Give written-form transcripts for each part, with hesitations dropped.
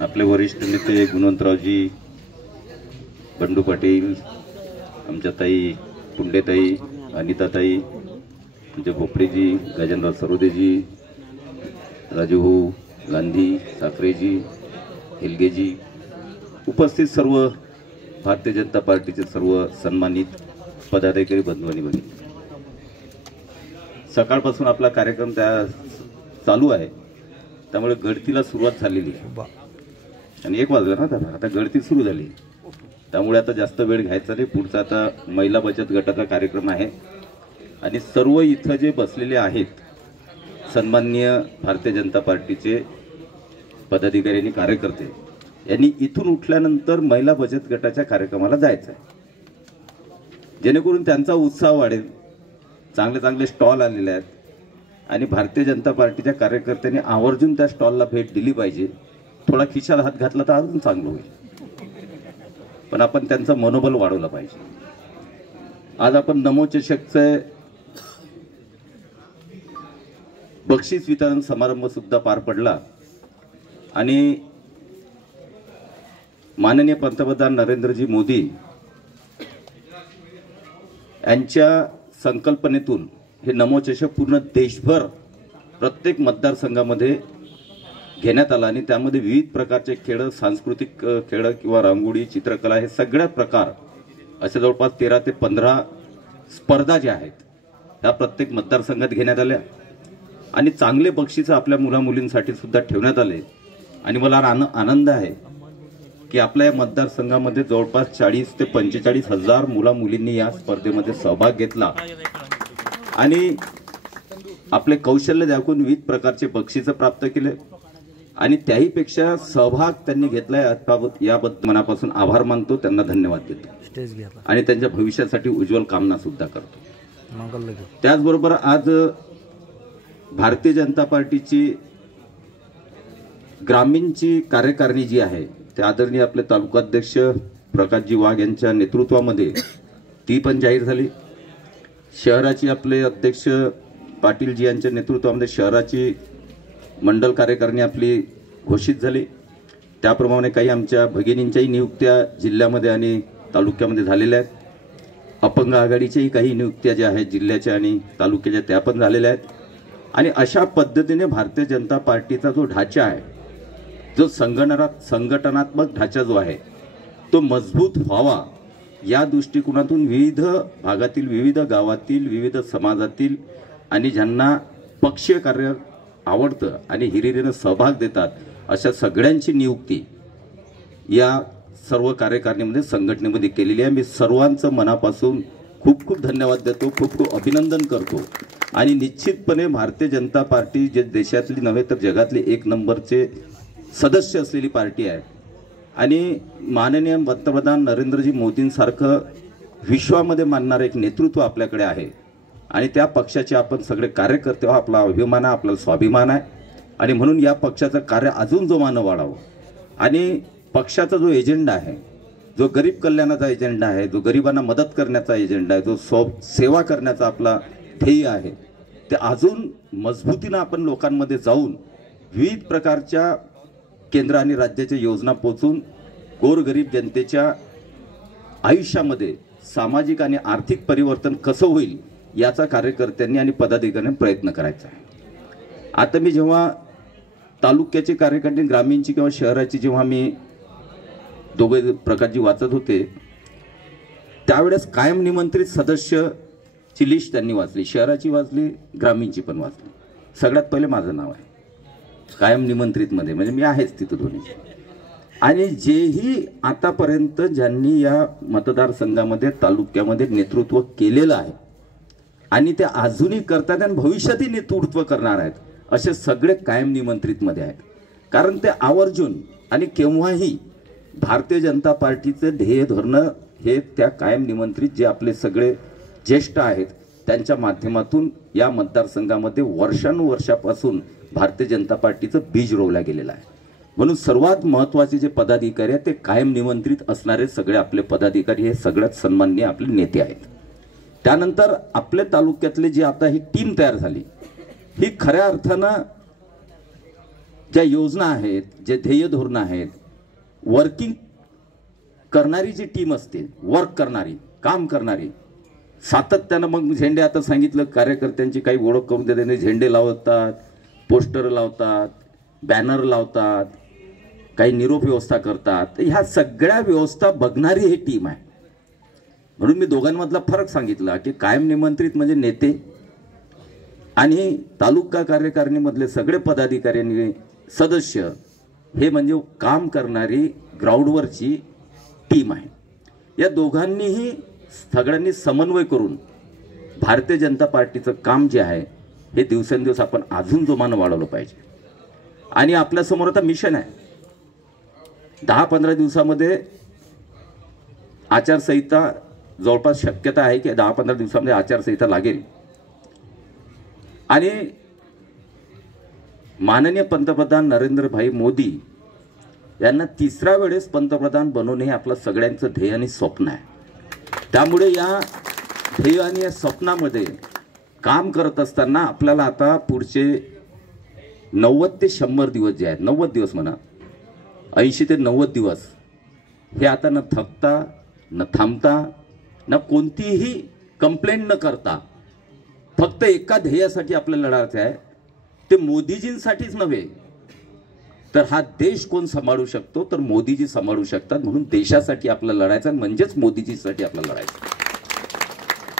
आपले वरिष्ठ नेते गुणवंतरावजी, बंडू पाटील, आमच्या ताई पुंडेताई, अनिताताई, आमचे भोपळेजी, गजेंद्र सरोदेजी, राजू गांधी, साखरेजी, हेलगेजी, उपस्थित सर्व भारतीय जनता पार्टीचे सर्व सन्मानित पदाधिकारी बंधू आणि भगिनी, सकाळपासून आपला कार्यक्रम चालू आहे, त्यामुळे गळतीला सुरुवात झालेली आहे आणि 1 वाजला ना आता गळती सुरू झाली, त्यामुळे आता जास्त वेळ घ्यायचा नाही. पुढचा आता महिला बचत गटाचा कार्यक्रम आहे आणि सर्व इथं जे बसलेले आहेत सन्माननीय भारतीय जनता पार्टीचे पदाधिकारी आणि कार्यकर्ते यांनी इथून उठल्यानंतर महिला बचत गटाच्या कार्यक्रमाला जायचं आहे, जेणेकरून त्यांचा उत्साह वाढेल. चांगले चांगले स्टॉल आलेले आहेत आणि भारतीय जनता पार्टीच्या कार्यकर्त्यांनी आवर्जून त्या स्टॉलला भेट दिली पाहिजे. थोडा खिशात हात घातला तर अजून चांगलं होईल, पण आपण त्यांचं मनोबल वाढवलं पाहिजे. आज आपण नमो चषकचे बक्षीस वितरण समारंभ सुद्धा पार पडला आणि माननीय पंतप्रधान नरेंद्रजी मोदी यांच्या संकल्पनेतून हे नमो चषक पूर्ण देशभर प्रत्येक मतदारसंघामध्ये घेण्यात आला आणि त्यामध्ये विविध प्रकारचे खेळ, सांस्कृतिक खेळ किंवा रांगोळी, चित्रकला हे सगळे प्रकार असे जवळपास 13 ते 15 स्पर्धा ज्या आहेत त्या प्रत्येक मतदारसंघात घेण्यात आल्या आणि चांगले बक्षीस आपल्या मुलामुलींसाठी सुद्धा ठेवण्यात आले. आणि मला आनंद आहे की आपल्या या मतदारसंघामध्ये जवळपास 40 ते 45 हजार मुला-मुलींनी या स्पर्धेमध्ये सहभाग घेतला आणि आपले कौशल्य दाखवून विविध प्रकारचे बक्षीस प्राप्त केले आणि त्याहीपेक्षा सहभाग त्यांनी घेतलाय याबद्दल मनापासून आभार मानतो, त्यांना धन्यवाद देतो आणि त्यांच्या भविष्यासाठी उज्ज्वल कामना सुद्धा करतो. त्याचबरोबर आज भारतीय जनता पार्टीची ग्रामीणची कार्यकारिणी जी आहे ते आदरणीय आपले तालुकाध्यक्ष प्रकाशजी वाघ यांच्या नेतृत्वामध्ये ती पण जाहीर झाली. शहराची आपले अध्यक्ष पाटीलजी यांच्या नेतृत्वामध्ये शहराची मंडल कार्यकारिणी आपली घोषित झाली. त्याप्रमाणे काही आमच्या भगिनींच्याही नियुक्त्या जिल्ह्यामध्ये आणि तालुक्यामध्ये झालेल्या आहेत. अपंग आघाडीच्याही काही नियुक्त्या ज्या आहेत जिल्ह्याच्या आणि तालुक्याच्या त्या पण झालेल्या आहेत आणि अशा पद्धतीने भारतीय जनता पार्टीचा जो ढाचा आहे, जो संघटनात्मक ढाचा जो आहे तो मजबूत व्हावा या दृष्टिकोनातून विविध भागातील, विविध गावातील, विविध समाजातील आणि ज्यांना पक्षीय कार्य आवडतं आणि हिरिरीने सहभाग देतात अशा सगळ्यांची नियुक्ती या सर्व कार्यकारिणीमध्ये संघटनेमध्ये केलेली आहे. मी सर्वांचं मनापासून खूप खूप धन्यवाद देतो, खूप खूप अभिनंदन करतो आणि निश्चितपणे भारतीय जनता पार्टी जे देशातली नव्हे तर जगातली 1 नंबरचे सदस्य असलेली पार्टी आहे आणि माननीय पंतप्रधान नरेंद्रजी मोदींसारखं विश्वामध्ये मानणारं एक नेतृत्व आपल्याकडे आहे आणि त्या पक्षाचे आपण सगळे कार्यकर्ते आपला अभिमान आहे, आपला स्वाभिमान आहे आणि म्हणून या पक्षाचं कार्य अजून जोमानं वाढावं आणि पक्षाचा जो एजेंडा आहे, जो गरीब कल्याणाचा एजेंडा आहे, जो गरिबांना मदत करण्याचा एजेंडा आहे, जो सेवा करण्याचा आपला ध्येय आहे, ते अजून मजबूतीनं आपण लोकांमध्ये जाऊन विविध प्रकारच्या केंद्र आणि राज्याच्या योजना पोहोचून गोरगरीब जनतेच्या आयुष्यामध्ये सामाजिक आणि आर्थिक परिवर्तन कसं होईल याचा कार्यकर्त्यांनी आणि पदाधिकाऱ्यांनी प्रयत्न करायचा आहे. आता मी जेव्हा तालुक्याची कार्यकारिणी, ग्रामीणची किंवा शहराची जेव्हा मी दोघे प्रकारची वाचत होते त्यावेळेस कायम निमंत्रित सदस्यची लिस्ट त्यांनी वाचली, शहराची वाचली, ग्रामीणची पण वाचली. सगळ्यात पहिले माझं नाव आहे कायम निमंत्रित मध्ये, म्हणजे मी आहेच तिथं दोन्ही. आणि जेही आतापर्यंत ज्यांनी या मतदारसंघामध्ये तालुक्यामध्ये नेतृत्व केलेलं आहे आणि ते अजूनही करतात आणि भविष्यातही नेतृत्व करणार आहेत असे सगळे कायम निमंत्रित मध्ये आहेत. कारण ते आवर्जून आणि केव्हाही भारतीय जनता पार्टीचे ध्येय धोरणं हे त्या कायम निमंत्रित जे आपले सगळे ज्येष्ठ आहेत त्यांच्या माध्यमातून या मतदारसंघामध्ये वर्षानुवर्षापासून भारतीय जनता पार्टीचं बीज रोवलं गेलेलं आहे. म्हणून सर्वात महत्त्वाचे जे पदाधिकारी आहेत ते कायम निमंत्रित असणारे सगळे आपले पदाधिकारी हे सगळ्यात सन्माननीय आपले नेते आहेत. त्यानंतर आपल्या तालुक्यातले जे आता ही टीम तयार झाली ही खऱ्या अर्थानं ज्या योजना आहेत, जे ध्येय धोरण आहेत, वर्किंग करणारी जी टीम असते, वर्क करणारी, काम करणारी, सातत्यानं मग झेंडे, आता सांगितलं कार्यकर्त्यांची काही ओळख करून देते, झेंडे लावतात, पोस्टर लावतात, बॅनर लावतात, काही निरोप व्यवस्था करतात. ह्या सगळ्या व्यवस्था बघणारी ही टीम आहे. म्हणून मी दोघांमधला फरक सांगितला की कायम निमंत्रित म्हणजे नेते आणि तालुका कार्यकारिणीमधले सगळे पदाधिकारी आणि सदस्य हे म्हणजे काम करणारी ग्राउंडवरची टीम आहे. या दोघांनीही सगळ्यांनी समन्वय करून भारतीय जनता पार्टीचं काम जे आहे हे दिवसेंदिवस आपण अजून जोमानं वाढवलं पाहिजे. आणि आपल्यासमोर आता मिशन आहे. 10-15 दिवसामध्ये आचारसंहिता, जवळपास शक्यता आहे की 10-15 दिवसामध्ये आचारसंहिता लागेल. आणि माननीय पंतप्रधान नरेंद्रभाई मोदी यांना तिसऱ्या वेळेस पंतप्रधान बनवणे हे आपलं सगळ्यांचं ध्येय आणि स्वप्न आहे. त्यामुळे या ध्येय आणि या स्वप्नामध्ये काम करत असताना आपल्याला आता पुढचे 90 ते 100 दिवस जे आहेत, 90 दिवस म्हणा, 80 ते 90 दिवस हे आता न थकता, न थांबता, न कोणतीही कंप्लेंट न करता फक्त एका ध्येयासाठी आपल्याला लढायचं आहे. ते मोदीजींसाठीच नव्हे तर हा देश कोण सांभाळू शकतो, तर मोदीजी सांभाळू शकतात. म्हणून देशासाठी आपल्याला लढायचं, म्हणजेच मोदीजीसाठी आपल्याला लढायचं.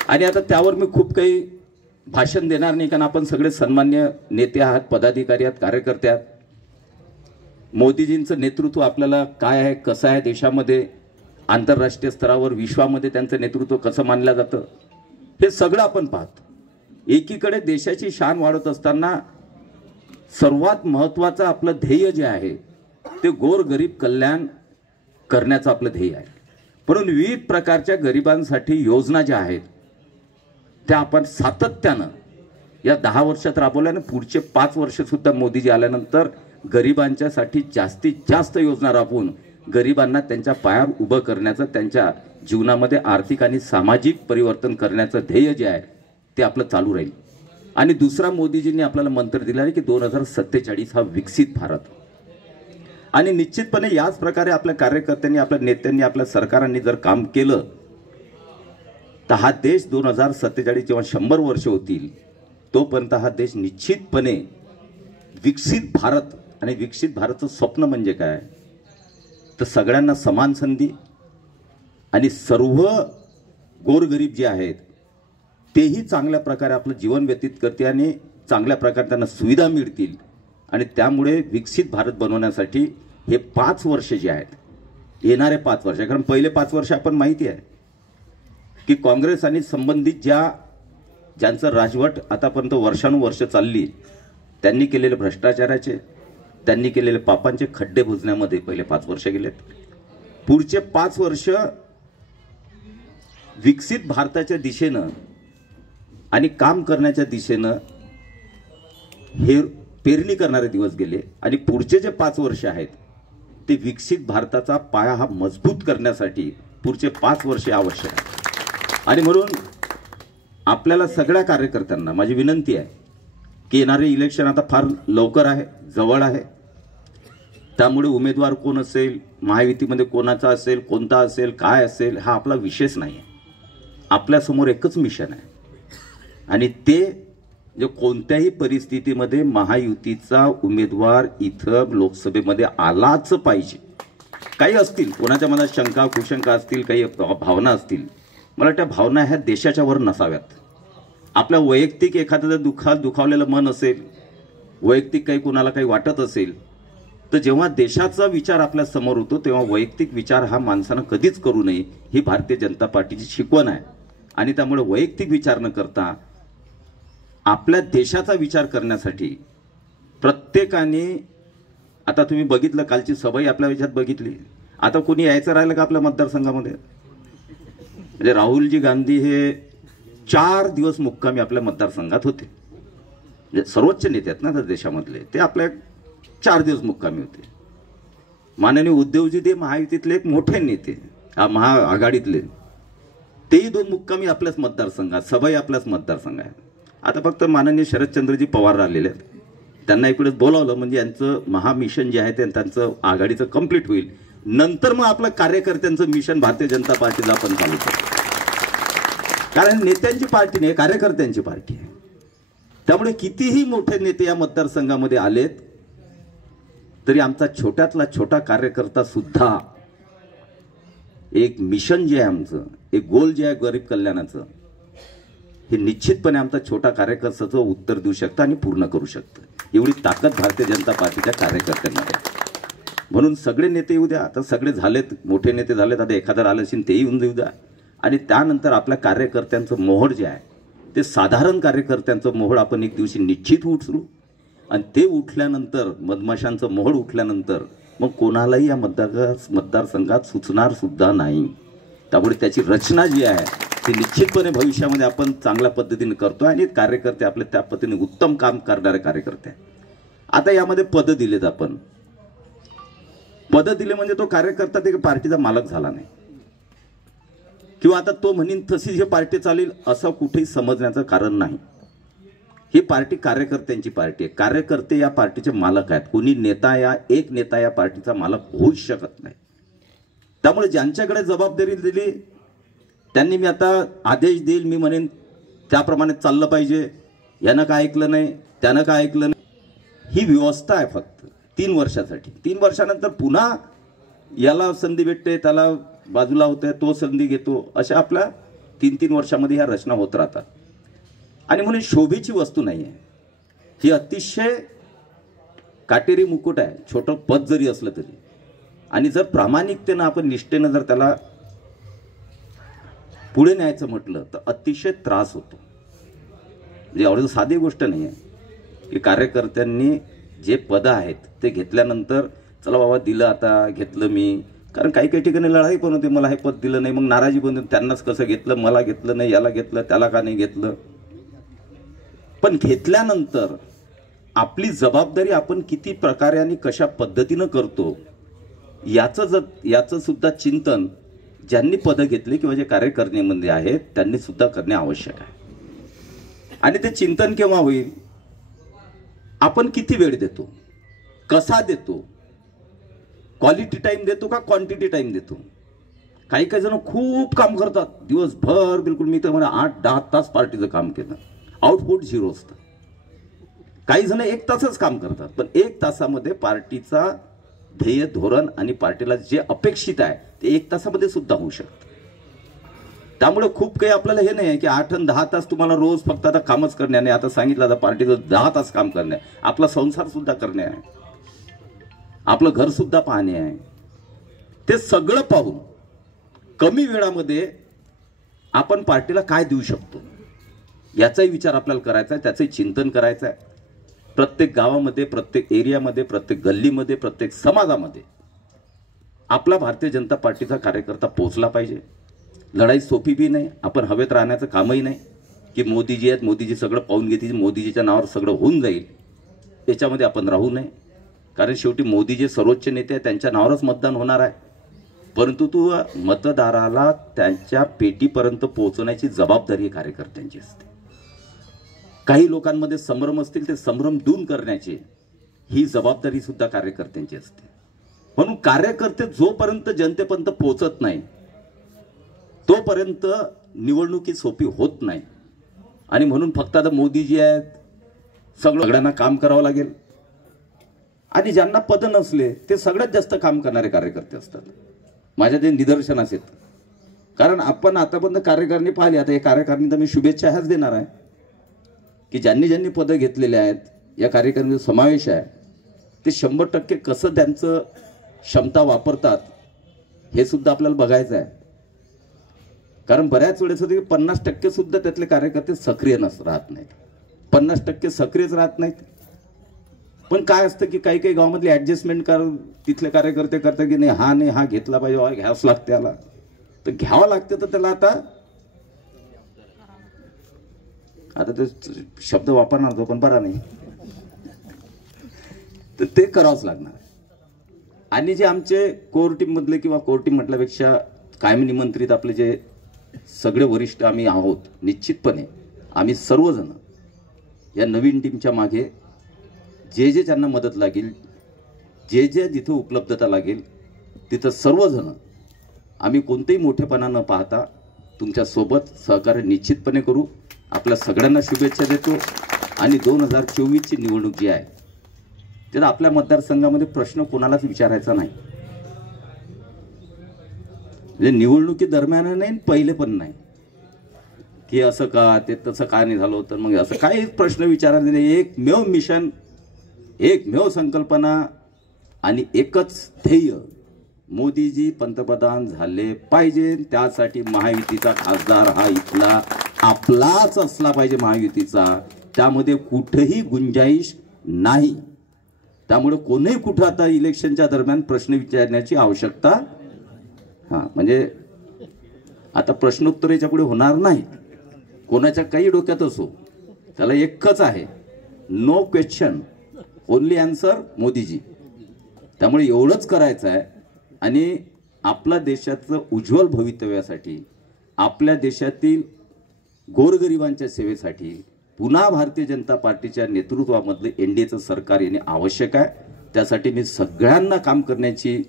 आणि आता त्यावर मी खूप काही भाषण देणार नाही, कारण आपण सगळे सन्मान्य नेते आहात, पदाधिकारी आहात, कार्यकर्ते आहात. मोदीजींचं नेतृत्व आपल्याला काय आहे, कसं आहे, देशामध्ये आंतरराष्ट्रीय स्तरावर विश्वामध्ये त्यांचं नेतृत्व कसं मानलं जातं हे सगळं आपण पाहतो. एकीकडे देशाची शान वाढवत असताना सर्वात महत्त्वाचं आपलं ध्येय जे आहे ते गोरगरीब कल्याण करण्याचं आपलं ध्येय आहे. म्हणून विविध प्रकारच्या गरिबांसाठी योजना ज्या आहेत त्या आपण सातत्यानं या 10 वर्षात राबवल्या आणि पुढचे 5 वर्ष सुद्धा मोदीजी आल्यानंतर गरिबांच्यासाठी जास्तीत जास्त योजना राबवून गरिबांना त्यांच्या पायावर उभं करण्याचं, त्यांच्या जीवनामध्ये आर्थिक आणि सामाजिक परिवर्तन करण्याचं ध्येय जे आहे ते आपलं चालू राहील. आणि दुसरा, मोदीजींनी आपल्याला मंत्र दिला आहे की 2047 हा विकसित भारत. आणि निश्चितपणे याच प्रकारे आपल्या कार्यकर्त्यांनी, आपल्या नेत्यांनी, आपल्या सरकारांनी जर काम केलं तर हा देश 2047 जेव्हा 100 वर्ष होतील तोपर्यंत हा देश निश्चितपणे विकसित भारत. आणि विकसित भारताचं स्वप्न म्हणजे काय, तर सगळ्यांना समान संधी आणि सर्व गोरगरीब जे आहेत तेही चांगल्या प्रकारे आपलं जीवन व्यतीत करते आणि चांगल्या प्रकारे त्यांना सुविधा मिळतील. आणि त्यामुळे विकसित भारत बनवण्यासाठी हे 5 वर्ष जे आहेत, येणारे 5 वर्ष, कारण पहिले 5 वर्ष आपण माहिती आहे की काँग्रेस आणि संबंधित ज्यांचं राजवट आतापर्यंत वर्षानुवर्ष चालली, त्यांनी केलेले भ्रष्टाचाराचे, त्यांनी केलेले पापांचे खड्डे बुजण्यामध्ये पहिले 5 वर्ष गेलेत. पुढचे 5 वर्ष विकसित भारताच्या दिशेनं आणि काम करण्याच्या दिशेनं हे पेरणी करणारे दिवस गेले. आणि पुढचे जे 5 वर्ष आहेत ते विकसित भारताचा पाया हा मजबूत करण्यासाठी पुढचे 5 वर्षे आवश्यक आहे. आणि म्हणून आपल्याला सगळ्या कार्यकर्त्यांना माझी विनंती आहे की येणारे इलेक्शन आता फार लवकर आहे, जवळ आहे. त्यामुळे उमेदवार कोण असेल, महायुतीमध्ये कोणाचा असेल, कोणता असेल, काय असेल, हा आपला विषयच नाही आहे. आपल्यासमोर एकच मिशन आहे आणि ते जे कोणत्याही परिस्थितीमध्ये महायुतीचा उमेदवार इथं लोकसभेमध्ये आलाच पाहिजे. काही असतील कोणाच्या मनात शंका कुशंका असतील, काही भावना असतील, मला त्या भावना ह्या देशाच्या वर नसाव्यात. आपल्या वैयक्तिक एखादं दुखावलेलं मन असेल, वैयक्तिक काही कोणाला काही वाटत असेल, तर जेव्हा देशाचा विचार आपल्या समोर होतो तेव्हा वैयक्तिक विचार हा माणसानं कधीच करू नये, ही भारतीय जनता पार्टीची शिकवण आहे. आणि त्यामुळे वैयक्तिक विचार न करता आपल्या देशाचा विचार करण्यासाठी प्रत्येकाने, आता तुम्ही बघितलं कालची सभाही आपल्या विचारात बघितली, आता कोणी यायचं राहिलं का आपल्या मतदारसंघामध्ये? म्हणजे राहुलजी गांधी हे 4 दिवस मुक्कामी आपल्या मतदारसंघात होते. म्हणजे सर्वोच्च नेते आहेत ना त्या देशामधले, ते आपल्या 4 दिवस मुक्कामी होते. माननीय उद्धवजी ते महायुतीतले एक मोठे नेते, महाआघाडीतले, तेही 2 मुक्कामी आपल्याच मतदारसंघात, सभाही आपल्याच मतदारसंघात. आता फक्त माननीय शरदचंद्रजी पवार राहिलेले आहेत, त्यांना इकडेच बोलावलं म्हणजे यांचं महामिशन जे आहे ते त्यांचं आघाडीचं कंप्लीट होईल, नंतर मग आपलं कार्यकर्त्यांचं मिशन भारतीय जनता पार्टीला आपण चालू करू. कारण नेत्यांची पार्टी नाही, कार्यकर्त्यांची पार्टी आहे. त्यामुळे कितीही मोठे नेते या मतदारसंघामध्ये आलेत तरी आमचा छोट्यातला छोटा कार्यकर्ता सुद्धा एक मिशन जे आहे आमचं, एक गोल जे आहे गरीब कल्याणाचं, हे निश्चितपणे आमचा छोटा कार्यकर्त्याचं उत्तर देऊ शकतं आणि पूर्ण करू शकतं. एवढी ताकद भारतीय जनता पार्टीच्या कार्यकर्त्यांमध्ये. म्हणून सगळे नेते येऊ द्या. आता सगळे झालेत, मोठे नेते झालेत, आता एखादं आलं असेल तेही येऊन देऊ द्या. आणि त्यानंतर आपल्या कार्यकर्त्यांचं मोहळ जे आहे ते साधारण कार्यकर्त्यांचं मोहळ आपण एक दिवशी निश्चित उचलू. आणि ते उठल्यानंतर, मधमाशांचं मोहळ उठल्यानंतर मग कोणालाही या मतदारसंघात सुचणार सुद्धा नाही. त्यामुळे त्याची रचना जी आहे ती निश्चितपणे भविष्यामध्ये आपण चांगल्या पद्धतीने करतो आणि कार्यकर्ते आपले त्या पद्धतीने उत्तम काम करणारे कार्यकर्ते. आता यामध्ये पदं दिलेत आपण. पदं दिले म्हणजे तो कार्यकर्ता ते पार्टीचा मालक झाला नाही किंवा आता तो म्हणीन तशी ही पार्टी चालेल असं कुठेही समजण्याचं कारण नाही. ही पार्टी कार्यकर्त्यांची पार्टी आहे. कार्यकर्ते या पार्टीचे मालक आहेत. कोणी नेता या पार्टीचा मालक होऊच शकत नाही. त्यामुळे ज्यांच्याकडे जबाबदारी दिली त्यांनी मी आता आदेश देईल, मी म्हणेन त्याप्रमाणे चाललं पाहिजे. यानं काय ऐकलं नाही, त्यानं काय ऐकलं नाही, ही व्यवस्था आहे फक्त 3 वर्षासाठी. 3 वर्षानंतर पुन्हा याला संधी भेटते, त्याला बाजूला होते, तो संधी घेतो. अशा आपल्या 3-3 वर्षामध्ये ह्या रचना होत राहतात. आणि म्हणून शोभेची वस्तू नाही आहे ही. अतिशय काटेरी मुकुट आहे, छोटं पद जरी असलं तरी. आणि जर प्रामाणिकतेनं आपण निष्ठेनं जर त्याला पुढे न्यायचं म्हटलं तर अतिशय त्रास होतो. म्हणजे एवढं साधी गोष्ट नाही आहे की कार्यकर्त्यांनी जे पदं आहेत ते घेतल्यानंतर चला बाबा दिलं, आता घेतलं मी. कारण काही काही ठिकाणी लढाई पण होते, मला हे पद दिलं नाही, मग नाराजी पण होती, त्यांनाच कसं घेतलं, मला घेतलं नाही, याला घेतलं, त्याला का नाही घेतलं. पण घेतल्यानंतर आपली जबाबदारी आपण किती प्रकारे आणि कशा पद्धतीनं करतो याचं सुद्धा चिंतन ज्यांनी पदं घेतली किंवा जे कार्यकर्त्यांमध्ये आहेत त्यांनी सुद्धा करणे आवश्यक आहे. आणि ते चिंतन केव्हा होईल, आपण किती वेळ देतो, कसा देतो, क्वालिटी टाइम देतो का क्वांटिटी टाइम देतो. काही काही जण खूप काम करतात दिवसभर, बिलकुल मी तर म्हणा 8-10 तास पार्टीचं काम केलं, आउटपुट 0 असतं. काही जण 1 तासच काम करतात, पण 1 तासामध्ये पार्टीचा ध्येय धोरण आणि पार्टीला जे अपेक्षित आहे ते 1 तासामध्ये सुद्धा होऊ शकतं. त्यामुळे खूप काही आपल्याला हे नाही आहे की 8 आणि 10 तास तुम्हाला रोज फक्त आता कामच करणे नाही. आता सांगितलं आता पार्टीचं 10 तास काम करणे, आपला संसार सुद्धा करणे आहे, आपलं घर सुद्धा पाहणे आहे. ते सगळं पाहून कमी वेळामध्ये आपण पार्टीला काय देऊ शकतो याचाही विचार आपल्याला करायचा आहे, त्याचंही चिंतन करायचं आहे. प्रत्येक गावामध्ये, प्रत्येक एरियामध्ये, प्रत्येक गल्लीमध्ये, प्रत्येक समाजामध्ये आपला भारतीय जनता पार्टीचा कार्यकर्ता पोहोचला पाहिजे. लढाई सोपी बी नाही, आपण हवेत राहण्याचं कामही नाही की मोदीजी आहेत, मोदीजी सगळं पाहून घेतील, मोदीजीच्या नावावर सगळं होऊन जाईल, याच्यामध्ये आपण राहू नये. कारण शेवटी मोदी जे सर्वोच्च नेते आहेत त्यांच्या नावावरच मतदान होणार आहे. परंतु तू मतदाराला त्यांच्या पेटीपर्यंत पोहोचवण्याची जबाबदारी कार्यकर्त्यांची असते. काही लोकांमध्ये संभ्रम असतील ते संभ्रम दूर करण्याची ही जबाबदारी सुद्धा कार्यकर्त्यांची असते. म्हणून कार्यकर्ते जोपर्यंत जनतेपर्यंत पोहोचत नाही तोपर्यंत निवडणुकी सोपी होत नाही. आणि म्हणून फक्त आता मोदीजी आहेत, सगळ्यांना काम करावं लागेल. आणि ज्यांना पद नसले ते सगळ्यात जास्त काम करणारे कार्यकर्ते असतात. माझ्या ते निदर्शनास येत. कारण आपण आतापर्यंत कार्यकारिणी पाहिली, आता या कार्यकारिणीचा मी शुभेच्छा ह्याच देणार आहे की ज्यांनी ज्यांनी पदं घेतलेले आहेत या कार्यकारिणीचा समावेश आहे ते 100% कसं त्यांचं क्षमता वापरतात हे सुद्धा आपल्याला बघायचं आहे. कारण बऱ्याच वेळेस होते की 50% सुद्धा त्यातले कार्यकर्ते सक्रिय राहत नाहीत, 50% सक्रियच राहत नाहीत. पण काय असतं की काही काही गावामधली ऍडजस्टमेंट तिथले कार्यकर्ते करतात की नाही हा घेतला पाहिजे, घ्यावंच लागते, त्याला तर घ्यावं लागते. तर त्याला आता ते शब्द वापरणार तो पण बरा नाही, तर ते करावंच लागणार. आणि जे आमचे कोर टीम मधले किंवा कोर टीम म्हटल्यापेक्षा कायम निमंत्रित आपले जे सगळे वरिष्ठ आम्ही आहोत, निश्चितपणे आम्ही सर्वजण या नवीन टीमच्या मागे जे जे त्यांना मदत लागेल, जे जे जिथं उपलब्धता लागेल तिथं सर्वजण आम्ही कोणतेही मोठेपणा न पाहता तुमच्यासोबत सहकार्य निश्चितपणे करू. आपल्या सगळ्यांना शुभेच्छा देतो. आणि 2024ची निवडणूक जी आहे त्यात आपल्या मतदारसंघामध्ये प्रश्न कोणालाच विचारायचा नाही. म्हणजे निवडणुकी दरम्यान नाही, पहिले पण नाही की असं का ते तसं का नाही झालं. तर मग असं काही प्रश्न विचारायचे नाही. एकमेव मिशन, एकमेव संकल्पना आणि एकच ध्येय, मोदीजी पंतप्रधान झाले पाहिजे. त्यासाठी महायुतीचा खासदार हा इथला आपलाच असला पाहिजे, महायुतीचा. त्यामध्ये कुठेही गुंजाईश नाही. त्यामुळे कोणीही कुठं आता इलेक्शनच्या दरम्यान प्रश्न विचारण्याची आवश्यकता म्हणजे आता प्रश्नोत्तर याच्या पुढे होणार नाही. कोणाच्या काही डोक्यात असो, त्याला एकच आहे, no question only answer Modiji. त्यामुळे एवढंच करायचं आहे. आणि आपल्या देशाचं उज्ज्वल भवितव्यासाठी, आपल्या देशातील गोरगरिबांच्या सेवेसाठी पुन्हा भारतीय जनता पार्टीच्या नेतृत्वामधलं एनडीएचं सरकार येणे आवश्यक आहे. त्यासाठी मी सगळ्यांना काम करण्याची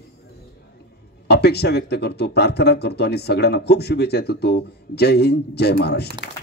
अपेक्षा व्यक्त करतो, प्रार्थना करतो आणि सगळ्यांना खूप शुभेच्छा देतो. जय हिंद, जय महाराष्ट्र.